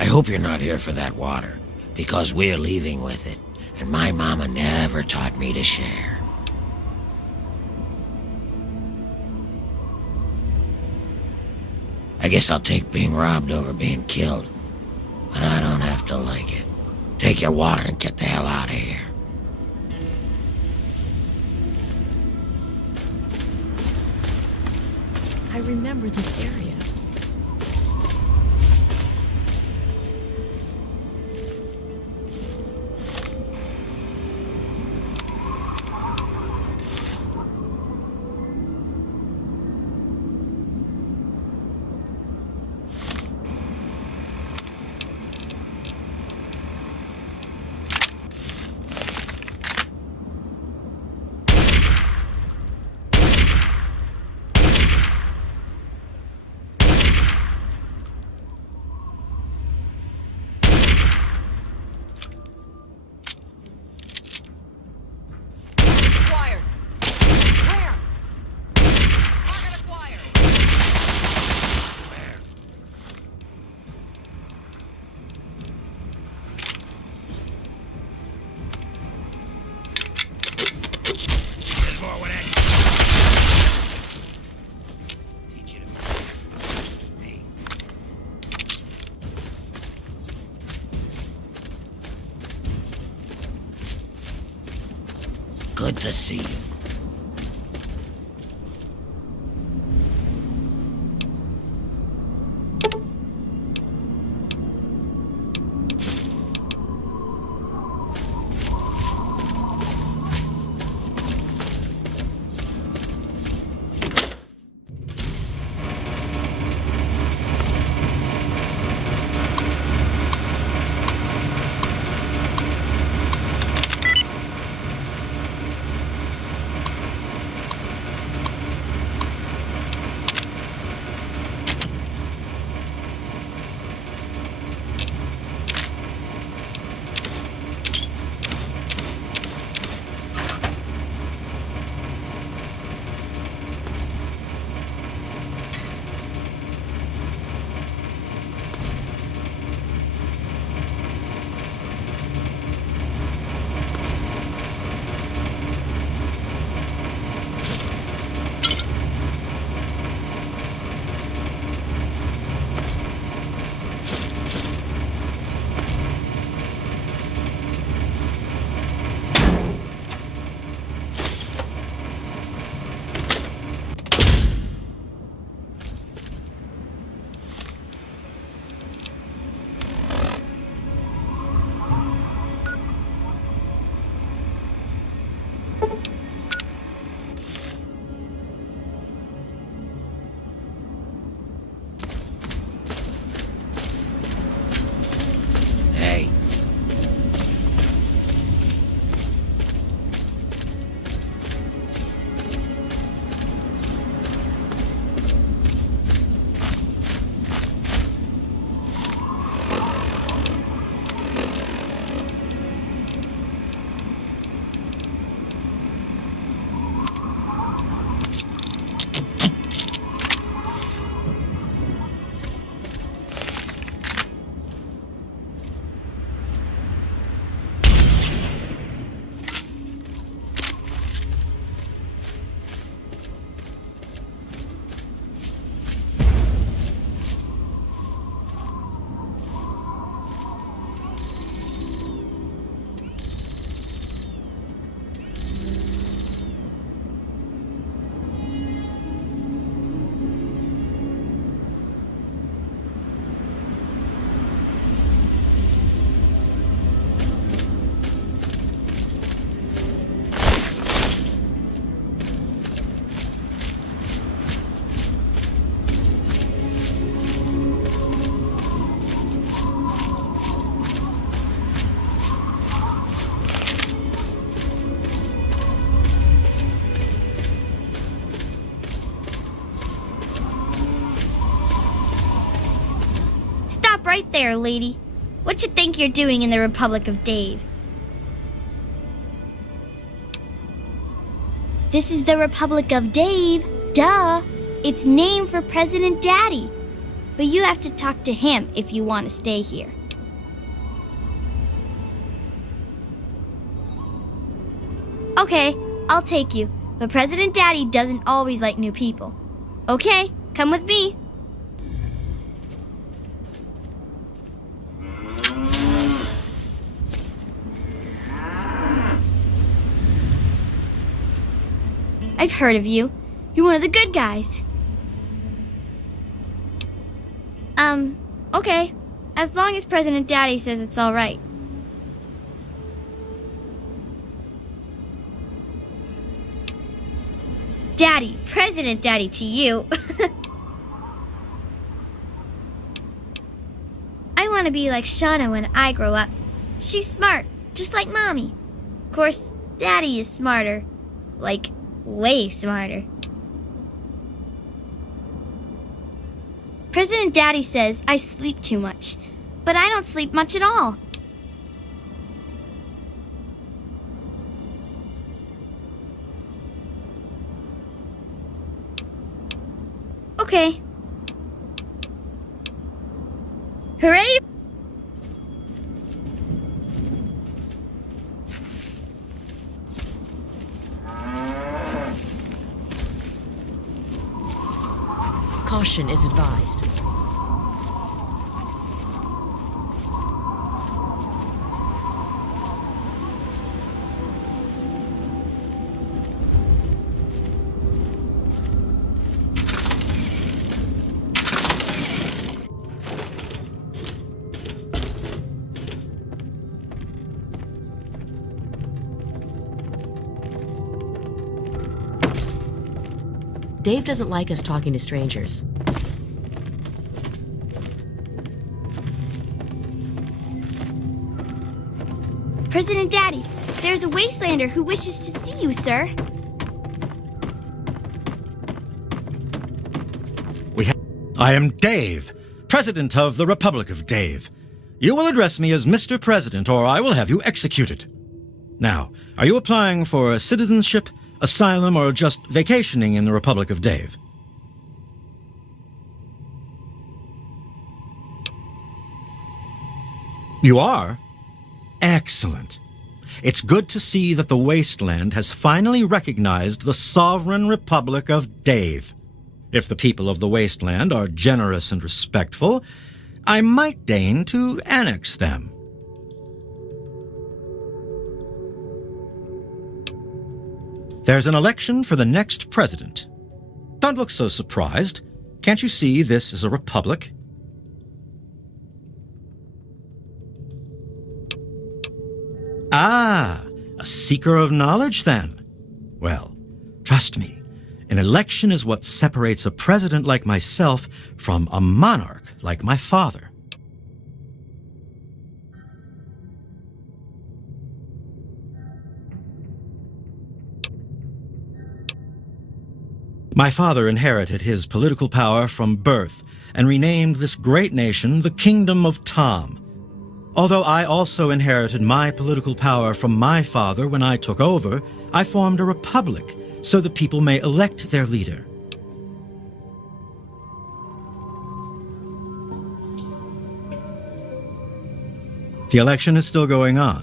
I hope you're not here for that water, because we're leaving with it, and my mama never taught me to share. I guess I'll take being robbed over being killed, but I don't have to like it. Take your water and get the hell out of here. I remember this area. Good to see you. Right there, lady. What you think you're doing in the Republic of Dave? This is the Republic of Dave. Duh. It's named for President Daddy. but you have to talk to him if you want to stay here. Okay, I'll take you, but President Daddy doesn't always like new people. Okay, come with me. I've heard of you. You're one of the good guys. Okay. As long as President Daddy says it's all right. Daddy, President Daddy to you. I want to be like Shauna when I grow up. She's smart, just like Mommy. Of course, Daddy is smarter. Like, way smarter. President Daddy says I sleep too much, but I don't sleep much at all. Okay. Hooray! Caution is advised. Dave doesn't like us talking to strangers. President Daddy, there's a wastelander who wishes to see you, sir. I am Dave, President of the Republic of Dave. You will address me as Mr. President, or I will have you executed. Now, are you applying for citizenship, asylum, or just vacationing in the Republic of Dave? You are? Excellent. It's good to see that the Wasteland has finally recognized the sovereign Republic of Dave. If the people of the Wasteland are generous and respectful, I might deign to annex them. There's an election for the next president. Don't look so surprised. Can't you see this is a republic? Ah, a seeker of knowledge, then? Well, trust me, an election is what separates a president like myself from a monarch like my father. My father inherited his political power from birth and renamed this great nation the Kingdom of Tom. Although I also inherited my political power from my father when I took over, I formed a republic so the people may elect their leader. The election is still going on.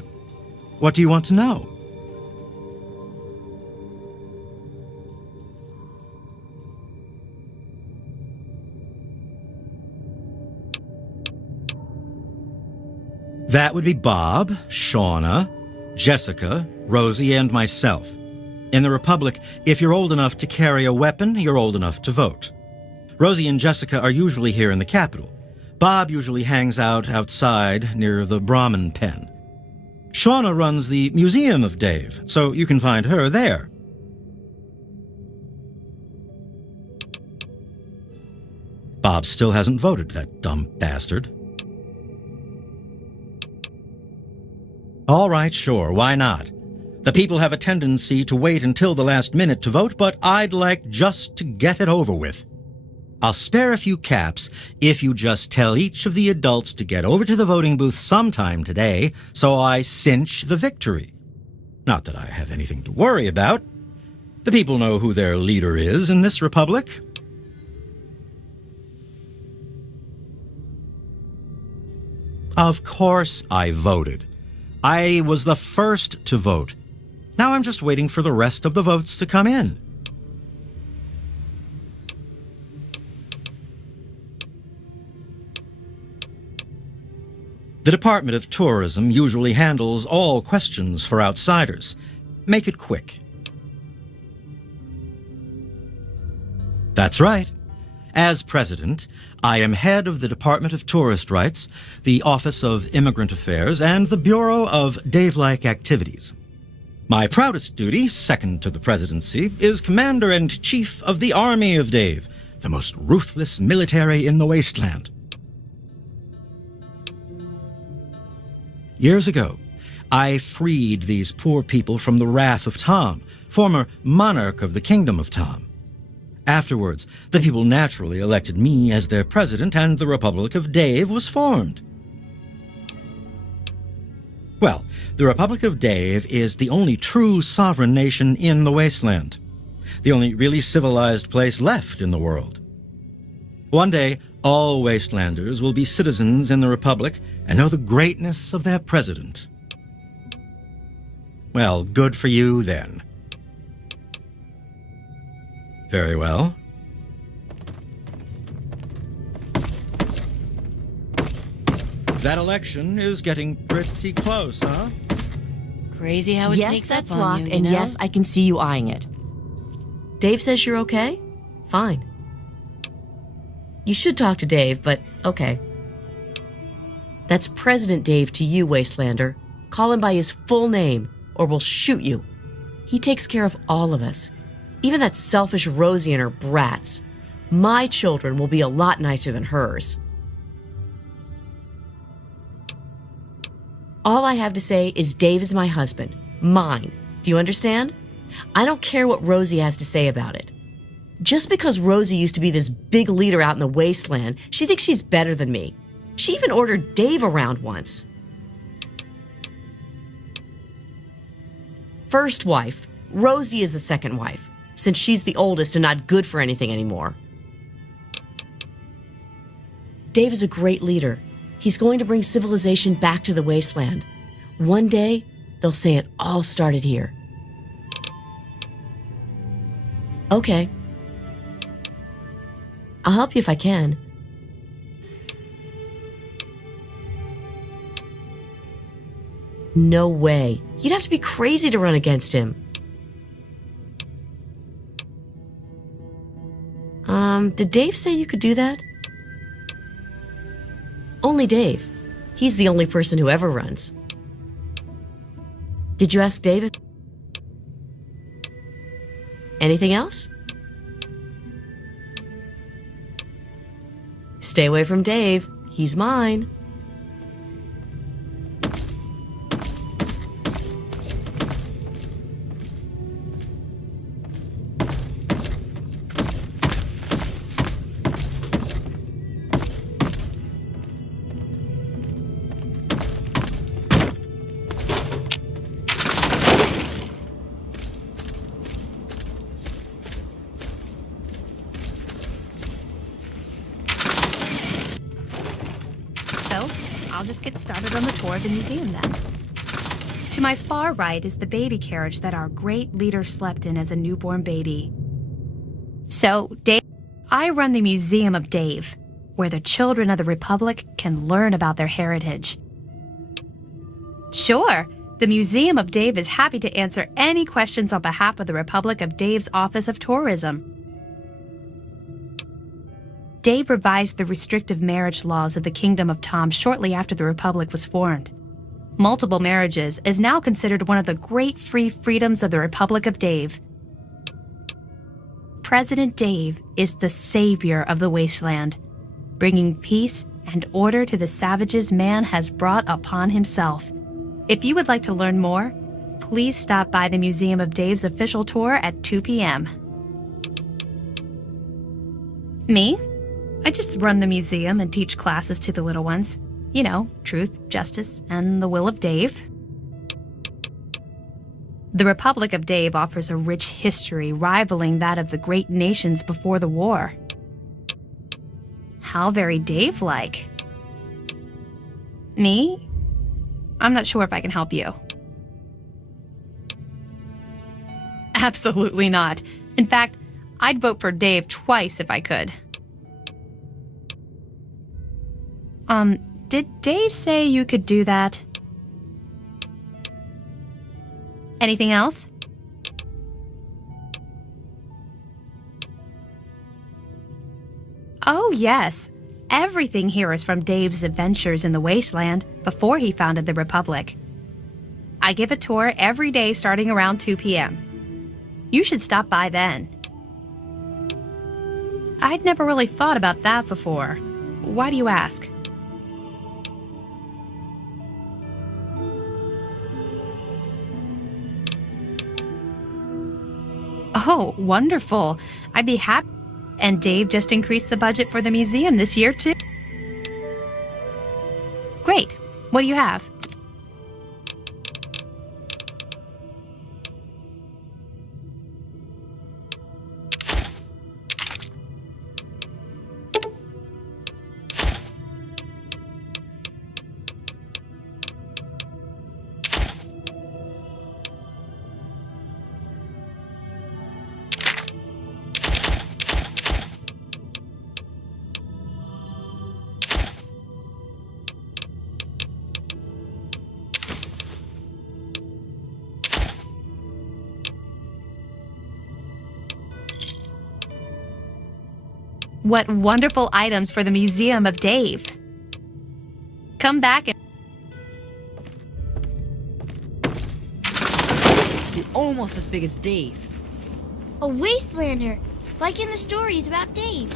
What do you want to know? That would be Bob, Shauna, Jessica, Rosie, and myself. In the Republic, if you're old enough to carry a weapon, you're old enough to vote. Rosie and Jessica are usually here in the capital. Bob usually hangs out outside near the Brahmin pen. Shauna runs the Museum of Dave, so you can find her there. Bob still hasn't voted, that dumb bastard. All right, sure, why not? The people have a tendency to wait until the last minute to vote, but I'd like just to get it over with. I'll spare a few caps if you just tell each of the adults to get over to the voting booth sometime today, so I cinch the victory. Not that I have anything to worry about. The people know who their leader is in this republic. Of course I voted. I was the first to vote. Now I'm just waiting for the rest of the votes to come in. The Department of Tourism usually handles all questions for outsiders. Make it quick. That's right. As president, I am head of the Department of Tourist Rights, the Office of Immigrant Affairs, and the Bureau of Dave-like Activities. My proudest duty, second to the presidency, is Commander-in-Chief of the Army of Dave, the most ruthless military in the wasteland. Years ago, I freed these poor people from the wrath of Tom, former monarch of the Kingdom of Tom. Afterwards, the people naturally elected me as their president, and the Republic of Dave was formed. Well, the Republic of Dave is the only true sovereign nation in the wasteland, the only really civilized place left in the world. One day, all wastelanders will be citizens in the Republic and know the greatness of their president. Well, good for you then. Very well. That election is getting pretty close, huh? Crazy how it Yes, sneaks that's up on locked, you, and you know? yes, I can see you eyeing it. Dave says you're okay? Fine. You should talk to Dave, but okay. That's President Dave to you, Wastelander. Call him by his full name, or we'll shoot you. He takes care of all of us. Even that selfish Rosie and her brats. My children will be a lot nicer than hers. All I have to say is Dave is my husband. Mine. Do you understand? I don't care what Rosie has to say about it. Just because Rosie used to be this big leader out in the wasteland, she thinks she's better than me. She even ordered Dave around once. First wife. Rosie is the second wife, since she's the oldest and not good for anything anymore. Dave is a great leader. He's going to bring civilization back to the wasteland. One day, they'll say it all started here. Okay. I'll help you if I can. No way. You'd have to be crazy to run against him. Did Dave say you could do that? Only Dave. He's the only person who ever runs. Did you ask Dave? Anything else? Stay away from Dave. He's mine. I'll just get started on the tour of the museum then. To my far right is the baby carriage that our great leader slept in as a newborn baby. So, Dave, I run the Museum of Dave, where the children of the Republic can learn about their heritage. Sure, the Museum of Dave is happy to answer any questions on behalf of the Republic of Dave's Office of Tourism. Dave revised the restrictive marriage laws of the Kingdom of Tom shortly after the Republic was formed. Multiple marriages is now considered one of the great free freedoms of the Republic of Dave. President Dave is the savior of the wasteland, bringing peace and order to the savages man has brought upon himself. If you would like to learn more, please stop by the Museum of Dave's official tour at 2 p.m. Me? I just run the museum and teach classes to the little ones. You know, truth, justice, and the will of Dave. The Republic of Dave offers a rich history rivaling that of the great nations before the war. How very Dave-like. Me? I'm not sure if I can help you. Absolutely not. In fact, I'd vote for Dave twice if I could. Did Dave say you could do that? Anything else? Oh, yes. Everything here is from Dave's adventures in the wasteland before he founded the Republic. I give a tour every day starting around 2 p.m. You should stop by then. I'd never really thought about that before. Why do you ask? Oh, wonderful. I'd be happy. And Dave just increased the budget for the museum this year, too. Great. What do you have? What wonderful items for the Museum of Dave. Come back and... You're almost as big as Dave. A wastelander, like in the stories about Dave.